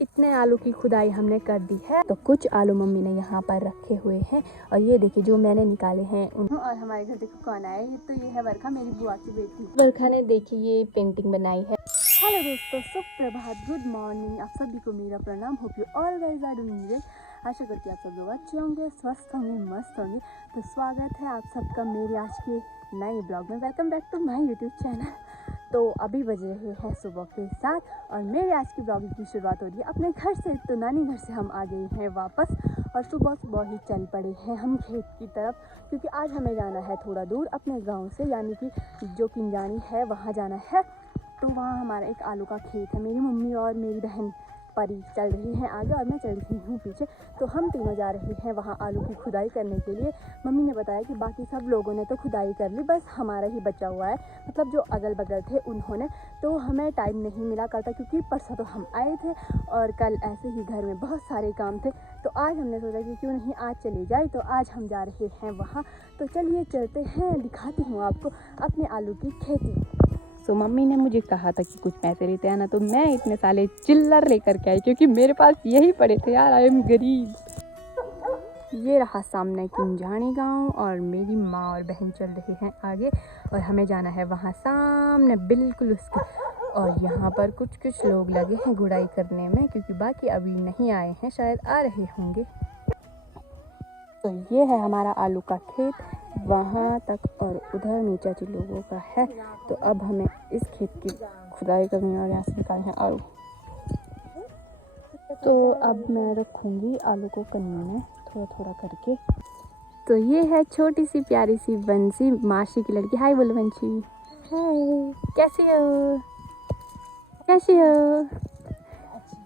इतने आलू की खुदाई हमने कर दी है। तो कुछ आलू मम्मी ने यहाँ पर रखे हुए हैं और ये देखिए जो मैंने निकाले हैं और हमारे घर देखो कौन आया है। तो ये है वर्षा, मेरी बुआ की बेटी। वर्षा ने देखिए ये पेंटिंग बनाई है। हेलो दोस्तों, सुप्रभात, गुड मॉर्निंग। आप सभी को मेरा प्रणाम। Hope you all guys are doing well. आशा करती हूँ आप सब लोग अच्छे होंगे, स्वस्थ होंगे, मस्त होंगे। तो स्वागत है आप सबका मेरे आज के नए ब्लॉग में। Welcome back to my YouTube channel. तो अभी बज रहे हैं सुबह के 7 और मेरे आज की ब्लॉगिंग की शुरुआत हो रही है अपने घर से। तो नानी घर से हम आ गए हैं वापस और सुबह ही चल पड़े हैं हम खेत की तरफ, क्योंकि आज हमें जाना है थोड़ा दूर अपने गांव से, यानी कि जो किंजानी है वहाँ जाना है। तो वहाँ हमारा एक आलू का खेत है। मेरी मम्मी और मेरी बहन परी चल रही हैं आगे और मैं चल रही हूँ पीछे। तो हम तीनों जा रहे हैं वहाँ आलू की खुदाई करने के लिए। मम्मी ने बताया कि बाकी सब लोगों ने तो खुदाई कर ली, बस हमारा ही बचा हुआ है, मतलब जो अगल बगल थे उन्होंने। तो हमें टाइम नहीं मिला कल तक, क्योंकि परसों तो हम आए थे और कल ऐसे ही घर में बहुत सारे काम थे। तो आज हमने सोचा कि क्यों नहीं आज चले जाए। तो आज हम जा रहे हैं वहाँ। तो चलिए चलते हैं, दिखाती हूँ आपको अपने आलू की खेती। तो मम्मी ने मुझे कहा था कि कुछ पैसे लेते आना, तो मैं इतने साले चिल्लर लेकर के आई, क्योंकि मेरे पास यही पड़े थे यार, आई एम गरीब। ये रहा सामने किंजानी गांव और मेरी माँ और बहन चल रही हैं आगे और हमें जाना है वहाँ सामने बिल्कुल उसके। और यहाँ पर कुछ लोग लगे हैं गुड़ाई करने में, क्योंकि बाकी अभी नहीं आए हैं, शायद आ रहे होंगे। तो ये है हमारा आलू का खेत वहाँ तक और उधर नीचे जी लोगों का है। तो अब हमें इस खेत की खुदाई करनी है और यहाँ से निकालना है आलू। तो अब मैं रखूँगी आलू को कन्नी में थोड़ा थोड़ा करके। तो ये है छोटी सी प्यारी सी बंसी, मासी की लड़की। हाय बोलो बंसी। हाय, कैसी हो? कैसी हो?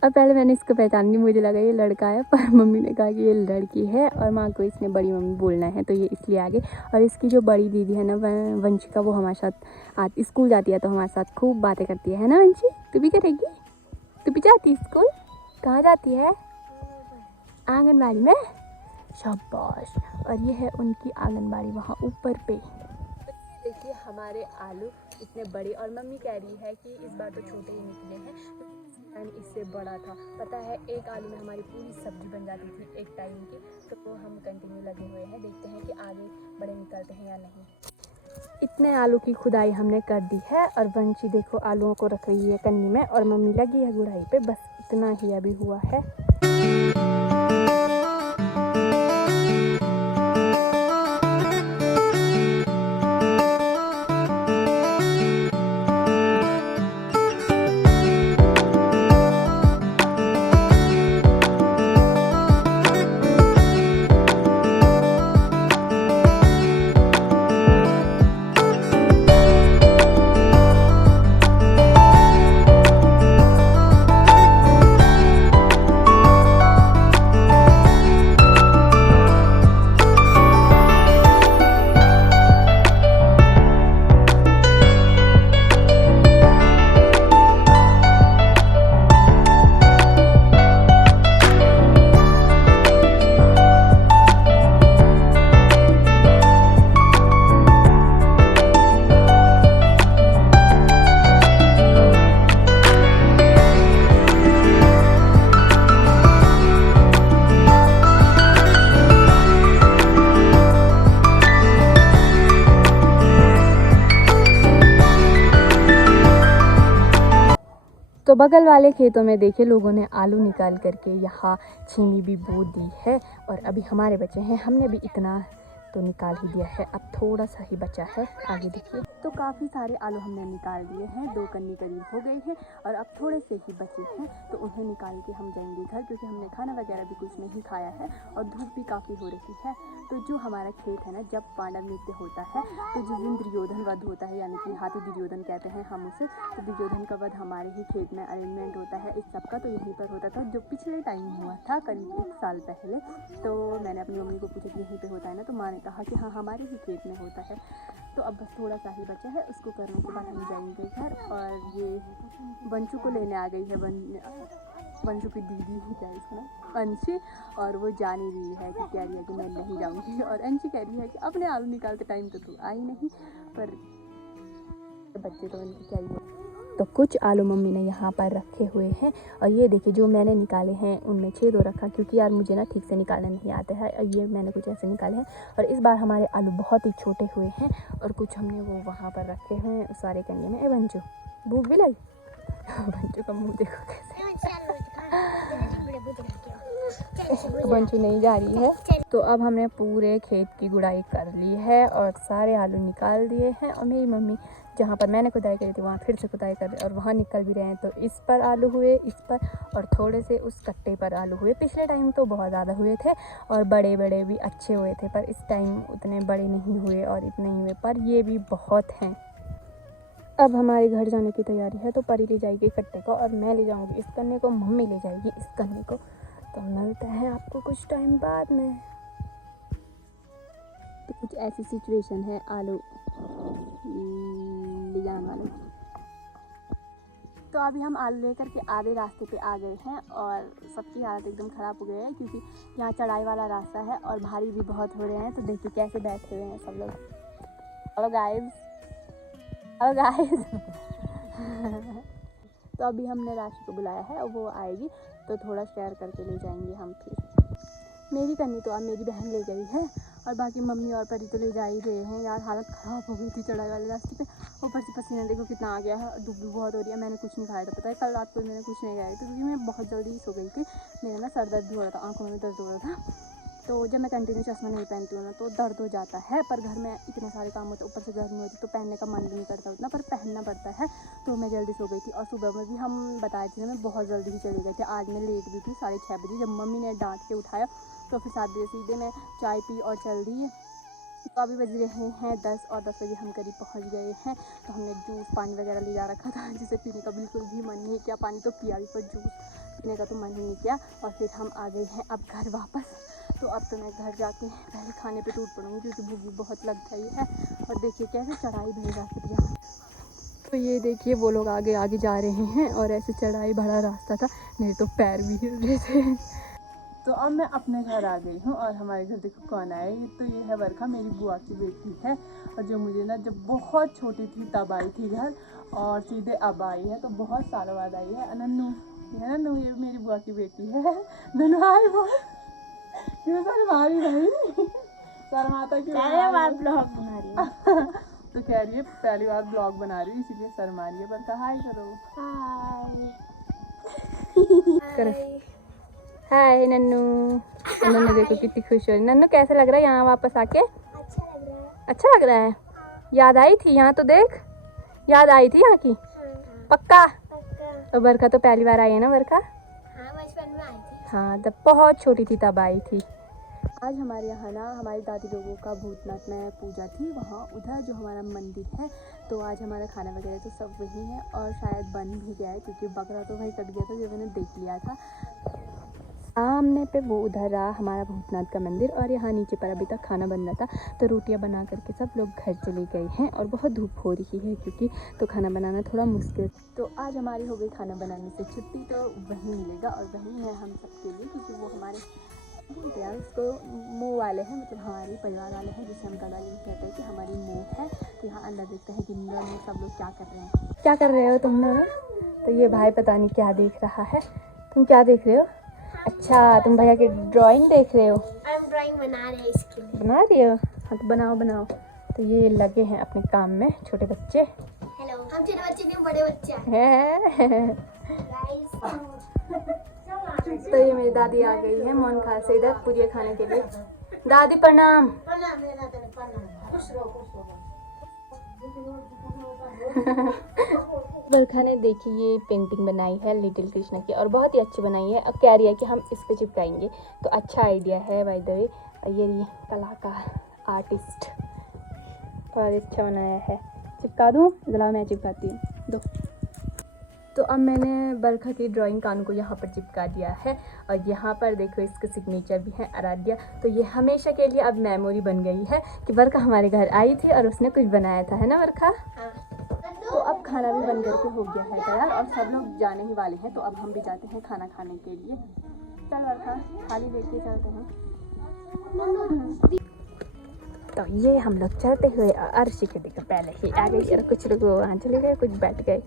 और पहले मैंने इसको पहचान ली, मुझे लगा ये लड़का है, पर मम्मी ने कहा कि ये लड़की है और माँ को इसने बड़ी मम्मी बोलना है, तो ये इसलिए आगे। और इसकी जो बड़ी दीदी है ना वंशिका, वो हमारे साथ आज स्कूल जाती है, तो हमारे साथ खूब बातें करती है ना वंशी? तू भी करेगी? तू भी जाती है स्कूल? कहाँ जाती है? आंगनबाड़ी में। शाबाश। और ये है उनकी आंगनबाड़ी वहाँ ऊपर पे। देखिए हमारे आलू इतने बड़े, और मम्मी कह रही है कि इस बार तो छोटे ही निकले हैं, इससे बड़ा था। पता है एक आलू में हमारी पूरी सब्जी बन जाती थी एक टाइम की। तो वो हम कंटिन्यू लगे हुए हैं, देखते हैं कि आगे बड़े निकलते हैं या नहीं। इतने आलू की खुदाई हमने कर दी है और वंशी देखो आलूओं को रख रही है कन्नी में और मम्मी लगी है गुड़ाई पे। बस इतना ही अभी हुआ है। तो बगल वाले खेतों में देखिए लोगों ने आलू निकाल करके यहाँ छीमी भी बो दी है और अभी हमारे बचे हैं। हमने भी इतना तो निकाल ही दिया है, अब थोड़ा सा ही बचा है। आगे देखिए तो काफ़ी सारे आलू हमने निकाल दिए हैं, 2 कन्नी करीब हो गई है और अब थोड़े से ही बचे हैं। तो उन्हें निकाल के हम जाएंगे घर, क्योंकि हमने खाना वगैरह भी कुछ नहीं खाया है और धूप भी काफ़ी हो रही है। तो जो हमारा खेत है ना, जब पांडव नृत्य होता है तो जिस दिन दुर्योधन वध होता है, यानी कि हाथी दुर्योधन कहते हैं हम उसे, तो दुर्योधन का वध हमारे ही खेत में अरेंजमेंट होता है इस सब का। तो यहीं पर होता था, जो पिछले टाइम हुआ था करीब 1 साल पहले। तो मैंने अपनी मम्मी को पूछा कि यहीं पे होता है ना, तो माँ ने कहा कि हाँ हमारे ही खेत में होता है। तो अब बस थोड़ा सा ही बचा है, उसको करने के बाद हम जाएंगे घर। और ये वंशु को लेने आ गई है, वंशु की दीदी क्या है इसका नाम, अंशी। और वो जा नहीं रही है कि कह रही है कि मैं नहीं जाऊँगी, और अंशी कह रही है कि अपने आलू निकालते टाइम तो तू आई नहीं। पर बच्चे तो उनकी क्या ही तो कुछ आलू मम्मी ने यहाँ पर रखे हुए हैं। और ये देखिए जो मैंने निकाले हैं उनमें छेद हो रखा, क्योंकि यार मुझे ना ठीक से निकालने नहीं आते हैं। और ये मैंने कुछ ऐसे निकाले हैं। और इस बार हमारे आलू बहुत ही छोटे हुए हैं और कुछ हमने वो वहाँ पर रखे हुए हैं सारे कन्ये में। ए बंजू भूख भी लगी? बंजू का मुँह देखो कैसे, बंजू नहीं जा रही है। तो अब हमने पूरे खेत की गुड़ाई कर ली है और सारे आलू निकाल दिए हैं। और मेरी मम्मी जहाँ पर मैंने खुदाई करी थी वहाँ फिर से खुदाई कर रही है और वहाँ निकल भी रहे हैं। तो इस पर आलू हुए, इस पर, और थोड़े से उस कट्टे पर आलू हुए। पिछले टाइम तो बहुत ज़्यादा हुए थे और बड़े बड़े भी अच्छे हुए थे, पर इस टाइम उतने बड़े नहीं हुए और इतने ही हुए, पर ये भी बहुत हैं। अब हमारे घर जाने की तैयारी है। तो परी ले जाएगी कट्टे को और मैं ले जाऊँगी इस कन्ने को, मम्मी ले जाएगी इस कन्ने को। तो मिलते हैं आपको कुछ टाइम बाद में। तो कुछ ऐसी सिचुएशन है आलू ले जाने वाले। तो अभी हम आलू लेकर के आधे रास्ते पे आ गए हैं और सबकी हालत एकदम ख़राब हो गई है, क्योंकि यहाँ चढ़ाई वाला रास्ता है और भारी भी बहुत हो रहे हैं। तो देखिए कैसे बैठे हुए हैं सब लोग। Hello guys, hello guys. तो अभी हमने राशि को बुलाया है और वो आएगी तो थोड़ा शेयर करके ले जाएंगे हम। फिर मेरी कन्नी तो अब मेरी बहन ले गई है और बाकी मम्मी और परी तो ले जा ही रहे हैं। यार हालत ख़राब हो गई थी चढ़ाई वाले रास्ते पे। ऊपर से पसीना देखो कितना आ गया है, धूप भी बहुत हो रही है। मैंने कुछ नहीं खाया था, पता है कल रात को मैंने कुछ नहीं खाया था, क्योंकि मैं बहुत जल्दी सो गई थी। मेरा ना सर दर्द भी हो रहा था, आँखों में दर्द हो रहा था। तो जब मैं कंटिन्यू चश्मा नहीं पहनती हूँ ना तो दर्द हो जाता है। पर घर में इतने सारे काम होते, ऊपर से गर्मी होती तो पहनने का मन भी नहीं करता उतना, पर पहनना पड़ता है। तो मैं जल्दी सो गई थी और सुबह में भी हम बताए थे मैं बहुत जल्दी ही चली गई थी। आज मैं लेट भी थी 6:30 बजे, जब मम्मी ने डांट के उठाया तो फिर 7 बजे सीधे मैं चाय पी और चल दी। तो अभी बज रहे हैं 10 और 10 बजे हम करीब पहुंच गए हैं। तो हमने जूस पानी वगैरह ले जा रखा था, जिसे पीने का बिल्कुल भी मन नहीं किया। पानी तो पिया भी, पर जूस पीने का तो मन ही नहीं किया। और फिर हम आ गए हैं अब घर वापस। तो अब तो मैं घर जाके पहले खाने पे टूट पड़ूँगी, क्योंकि भूख भी बहुत लग गई है। और देखिए कैसे चढ़ाई भरी रास्ते पे यहाँ। तो ये देखिए वो लोग आगे आगे जा रहे हैं और ऐसे चढ़ाई भरा रास्ता था, मेरे तो पैर भी हिल रहे थे। तो अब मैं अपने घर आ गई हूँ और हमारे घर देखो कौन आया। तो ये है वर्षा, मेरी बुआ की बेटी है, और जो मुझे ना जब बहुत छोटी थी तब आई थी घर और सीधे अब आई है। तो बहुत सालों बाद आई है। नन्नू, ये नन्नू, ये मेरी बुआ की बेटी है। नन्नू आई वो क्यों शर्माई नहीं, शर्माता क्यों? ब्लॉग बना रही है। तो कह रही है पहली बार ब्लॉग बना रही हूँ इसीलिए शर्मा रही है। पर कहा हाय करो, हाय हाय नन्नू। नन्नू देखो कितनी खुश हो रही। नन्नू कैसा लग रहा है यहाँ वापस आके? अच्छा लग रहा है। अच्छा लग रहा है। याद आई थी यहाँ? तो देख याद आई थी यहाँ की। हाँ। पक्का? पक्का। और बरखा तो पहली बार आई है ना? बरखा हाँ बचपन में आई थी। हाँ जब बहुत छोटी थी तब आई थी। आज हमारे यहाँ ना हमारी दादी लोगों का भूतनाथ में पूजा थी, वहाँ उधर जो हमारा मंदिर है। तो आज हमारा खाना वगैरह तो सब वही है और शायद बन भी गया है, क्योंकि बकरा तो वही कट गया था जो मैंने देख लिया था। सामने पे वो उधर रहा हमारा भूतनाथ का मंदिर और यहाँ नीचे पर अभी तक खाना बन रहा था। तो रोटियां बना करके सब लोग घर चले गए हैं और बहुत धूप हो रही है क्योंकि, तो खाना बनाना थोड़ा मुश्किल। तो आज हमारी हो गई खाना बनाने से छुट्टी, तो वहीं मिलेगा और वहीं है हम सबके लिए, क्योंकि वो हमारे यार उसको मुँह वाले हैं, मतलब हमारे परिवार वाले हैं, जिसे हम गला यूँ कहते हैं कि हमारी मुँह है। तो यहाँ अंदर देखते हैं कि सब लोग क्या कर रहे हैं। क्या कर रहे हो तुम लोग? तो ये भाई पता नहीं क्या देख रहा है। तुम क्या देख रहे हो? अच्छा तुम भैया की ड्राइंग देख रहे हो? हम ड्राइंग बना रहे हैं इसके लिए। बना रही हो? हाँ तो बनाओ बनाओ। तो ये लगे हैं अपने काम में छोटे बच्चे। हेलो, हम छोटे बच्चे नहीं बड़े बच्चे हैं। तो ये मेरी दादी आ गई है मोहन खा से इधर पूजा खाने के लिए। दादी प्रणाम। बरखा ने देखी ये पेंटिंग बनाई है लिटिल कृष्णा की और बहुत ही अच्छी बनाई है। अब कह रही है कि हम इस पे चिपकाएंगे, तो अच्छा आइडिया है बाय द वे। ये कलाकार आर्टिस्ट बहुत अच्छा बनाया है। चिपका दूँ? जला मैं चिपकाती हूँ, दो। तो अब मैंने बरखा की ड्राइंग कानू को यहाँ पर चिपका दिया है और यहाँ पर देखो इसका सिग्नेचर भी है आराध्या। तो ये हमेशा के लिए अब मेमोरी बन गई है कि बरखा हमारे घर आई थी और उसने कुछ बनाया था, है ना बरखा? हाँ। तो अब खाना भी बन करके हो गया है तैयार और सब लोग जाने ही वाले हैं। तो अब हम भी जाते हैं खाना खाने के लिए। चल बरखा थाली लेके चलते हैं। तो ये हम लोग चलते हुए अर्शी के देखो पहले ही आ गई और कुछ लोग वहाँ चले गए, कुछ बैठ गए।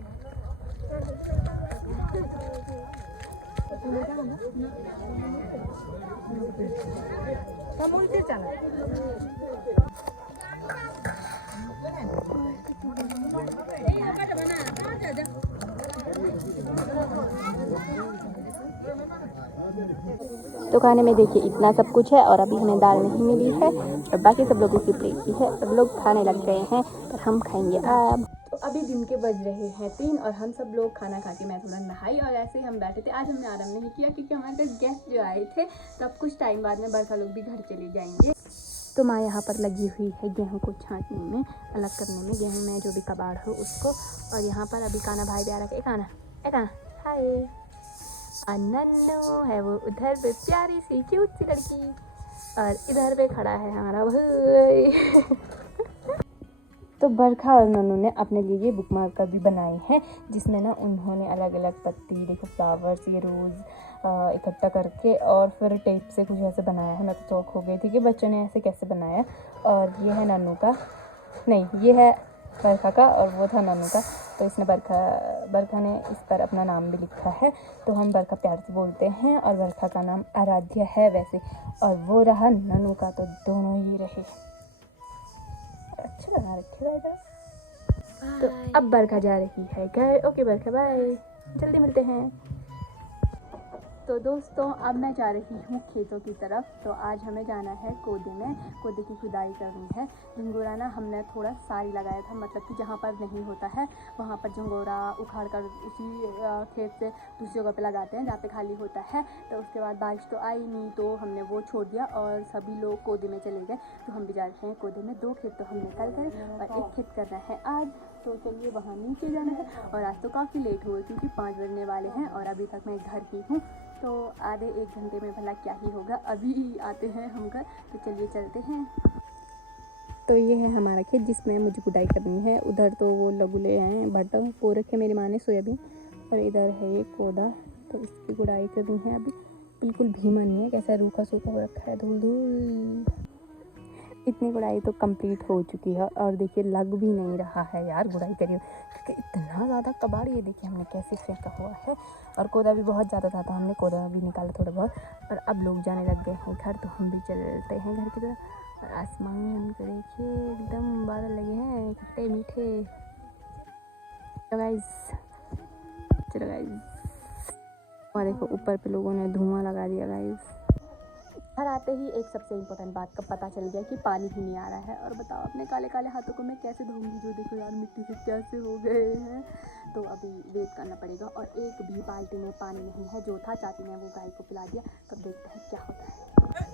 तो खाने में देखिए इतना सब कुछ है और अभी हमें दाल नहीं मिली है और बाकी सब लोगों की प्लेट भी है। सब लोग खाने लग गए हैं पर हम खाएंगे अब। तो अभी दिन के बज रहे हैं 3 और हम सब लोग खाना खा के मैं थोड़ा नहाई और ऐसे ही हम बैठे थे। आज हमने आराम नहीं किया क्योंकि हमारे पास गेस्ट जो आए थे, तो अब कुछ टाइम बाद में बरसा लोग भी घर चले जाएंगे। तो माँ यहाँ पर लगी हुई है गेहूँ को छाँटने में, अलग करने में, गेहूँ में जो भी कबाड़ हो उसको। और यहाँ पर अभी काना भाई भी आ रहा है। काना हाय, नन्नू है वो उधर पे, प्यारी सी क्यूट सी लड़की, और इधर पे खड़ा है हमारा भाई। तो बरखा और नन्नू ने अपने लिए ये बुक मार्कर भी बनाए हैं, जिसमें ना उन्होंने अलग अलग पत्ती, देखो फ्लावर्स, ये रोज़ इकट्ठा करके और फिर टेप से कुछ ऐसे बनाया है। मैं तो चौक हो गई थी कि बच्चों ने ऐसे कैसे बनाया। और ये है नन्नू का, नहीं ये है बरखा का और वो था नन्नू का। तो इसने बरखा ने इस पर अपना नाम भी लिखा है, तो हम बरखा प्यार से बोलते हैं। और बरखा का नाम आराध्या है वैसे, और वो रहा नन्नू का, तो दोनों ही रहे। अच्छा लगा रखे इधर। तो अब बरखा जा रही है घर। ओके बरखा बाय, जल्दी मिलते हैं। तो दोस्तों अब मैं जा रही हूँ खेतों की तरफ। तो आज हमें जाना है कोदे में, कोदे की खुदाई करनी है। झंगोरा ना हमने थोड़ा सारी लगाया था, मतलब कि जहाँ पर नहीं होता है वहाँ पर झंगोरा उखाड़ कर उसी खेत से दूसरी जगह पे लगाते हैं जहाँ पे खाली होता है। तो उसके बाद बारिश तो आई नहीं तो हमने वो छोड़ दिया और सभी लोग कोदे में चले गए। तो हम भी जा रहे हैं कोदे में। 2 खेत तो हमने कल करे और 1 खेत करना है आज। तो चलिए वहाँ नीचे जाना है। और आज तो काफ़ी लेट हुए क्योंकि 5 बजने वाले हैं और अभी तक मैं घर ही हूँ। तो आधे 1 घंटे में भला क्या ही होगा, अभी आते हैं हम घर। तो चलिए चलते हैं। तो ये है हमारा खेत जिसमें मुझे गुडाई करनी है। उधर तो वो लगुले हैं, भट्टा वो रखे मेरी माँ ने सोयाबीन, और इधर है ये कोदा। तो इसकी गुडाई करनी है। अभी बिल्कुल भीमा नहीं है, कैसा रूखा सूखा हो रखा है, धूल धूल। इतनी गुड़ाई तो कंप्लीट हो चुकी है और देखिए लग भी नहीं रहा है यार गुड़ाई करिए, क्योंकि इतना ज़्यादा कबाड़, ये देखिए हमने कैसे फेंका हुआ है। और कोदा भी बहुत ज़्यादा था तो हमने कोदा भी निकाला थोड़ा बहुत। और अब लोग जाने लग गए हैं घर, तो हम भी चलते हैं घर की तरफ। और आसमान को देखिए, एकदम बादल लगे हैं खट्टे मीठे। चलो गाइस, और देखो ऊपर पे लोगों ने धुआं लगा दिया गाइस। घर आते ही एक सबसे इम्पोर्टेंट बात का पता चल गया कि पानी ही नहीं आ रहा है। और बताओ अपने काले काले हाथों को मैं कैसे धोऊंगी, जो देखो यार मिट्टी से कैसे हो गए हैं। तो अभी वेट करना पड़ेगा। और एक भी बाल्टी में पानी नहीं है, जो था चाची ने वो गाय को पिला दिया। तब देखते हैं क्या होता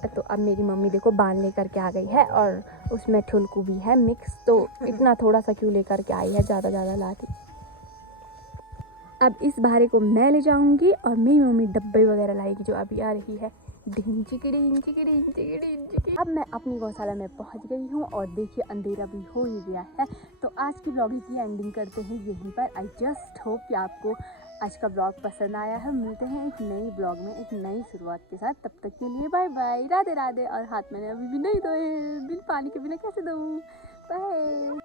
है। तो अब मेरी मम्मी देखो बाल लेकर के आ गई है और उसमें ठुलकू भी है मिक्स। तो इतना थोड़ा सा क्यों लेकर के आई है, ज़्यादा लाती। अब इस भारे को मैं ले जाऊंगी और मेरी मम्मी डब्बे वगैरह लाएगी जो अभी आ रही है। अब मैं अपनी गौशाला में पहुंच गई हूँ और देखिए अंधेरा भी हो ही गया है। तो आज की ब्लॉग की एंडिंग करते हैं यहीं पर। आई जस्ट होप कि आपको आज का ब्लॉग पसंद आया है। मिलते हैं एक नई ब्लॉग में एक नई शुरुआत के साथ। तब तक के लिए बाय बाय, राधे राधे। और हाथ मैंने अभी भी नहीं धोए, बिन पानी के बिना कैसे धोऊं। बाय।